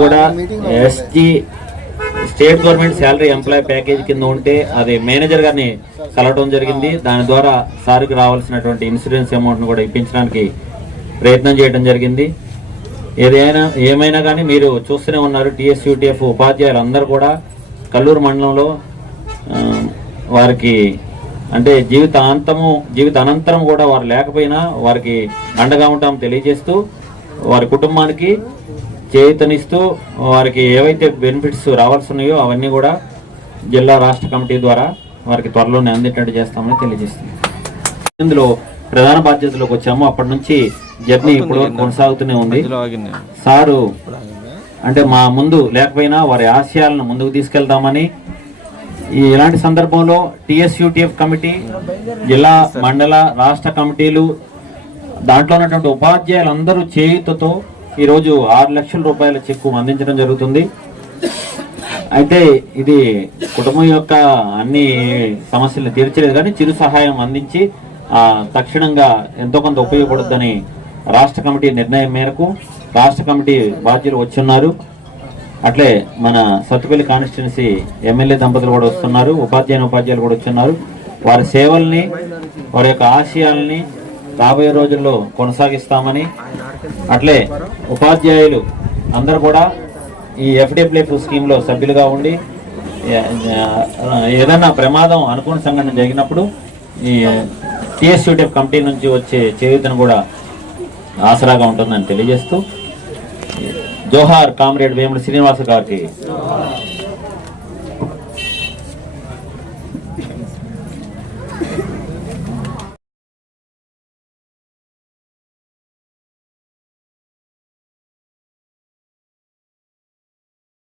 కూడా SG state government salary employee package కింద ఉంటే అది మేనేజర్ గారిని కలవడం జరిగింది. దాని ద్వారా సార్కి రావాల్సినటువంటి ఇన్సూరెన్స్ అమౌంట్ను కూడా ఇప్పించడానికి ప్రయత్నం చేయడం జరిగింది. ఏదైనా ఏమైనా కానీ మీరు చూస్తూనే ఉన్నారు. టీఎస్యూటీఎఫ్ ఉపాధ్యాయులు అందరూ కూడా కల్లూరు మండలంలో వారికి అంటే జీవితాంతము జీవిత అనంతరం కూడా వారు లేకపోయినా వారికి అండగా ఉంటాం తెలియజేస్తూ వారి కుటుంబానికి చేతనిస్తూ వారికి ఏవైతే బెనిఫిట్స్ రావాల్సి ఉన్నాయో అవన్నీ కూడా జిల్లా రాష్ట్ర కమిటీ ద్వారా వారికి త్వరలోనే అందేటట్టు చేస్తామని తెలియజేస్తుంది. ఇందులో ప్రధాన బాధ్యతలోకి వచ్చాము. అప్పటి నుంచి జర్నీ ఇప్పుడు కొనసాగుతూనే ఉంది. సారు అంటే మా ముందు లేకపోయినా వారి ఆశయాలను ముందుకు తీసుకెళ్తామని ఈ ఇలాంటి సందర్భంలో టిఎస్యుటిఎఫ్ కమిటీ జిల్లా మండల రాష్ట్ర కమిటీలు దాంట్లో ఉన్నటువంటి ఉపాధ్యాయులు అందరూ చేయుతతో ఈరోజు ఆరు లక్షల రూపాయల చెక్కు అందించడం జరుగుతుంది. అయితే ఇది కుటుంబం యొక్క అన్ని సమస్యలను తీర్చలేదు కానీ చిరు సహాయం అందించి తక్షణంగా ఎంతో కొంత ఉపయోగపడుద్దని రాష్ట్ర కమిటీ నిర్ణయం మేరకు రాష్ట్ర కమిటీ బాధ్యులు వచ్చున్నారు. అట్లే మన సత్తుపల్లి కాన్స్టిట్యున్సీ ఎమ్మెల్యే దంపతులు కూడా వస్తున్నారు ఉపాధ్యాయుని ఉపాధ్యాయులు కూడా వచ్చున్నారు. వారి సేవల్ని వారి యొక్క ఆశయాల్ని రాబోయే రోజుల్లో కొనసాగిస్తామని అట్లే ఉపాధ్యాయులు అందరూ కూడా ఈ ఎఫ్డిఎఫ్ఎఫ్ స్కీమ్లో సభ్యులుగా ఉండి ఏదైనా ప్రమాదం అనుకున్న సంఘటన జరిగినప్పుడు ఈ టిఎస్యూటిఎఫ్ కమిటీ నుంచి వచ్చే చేయూతను కూడా ఆసరాగా ఉంటుందని తెలియజేస్తూ జోహార్ కామ్రేడ్ వేముడు శ్రీనివాస గారికి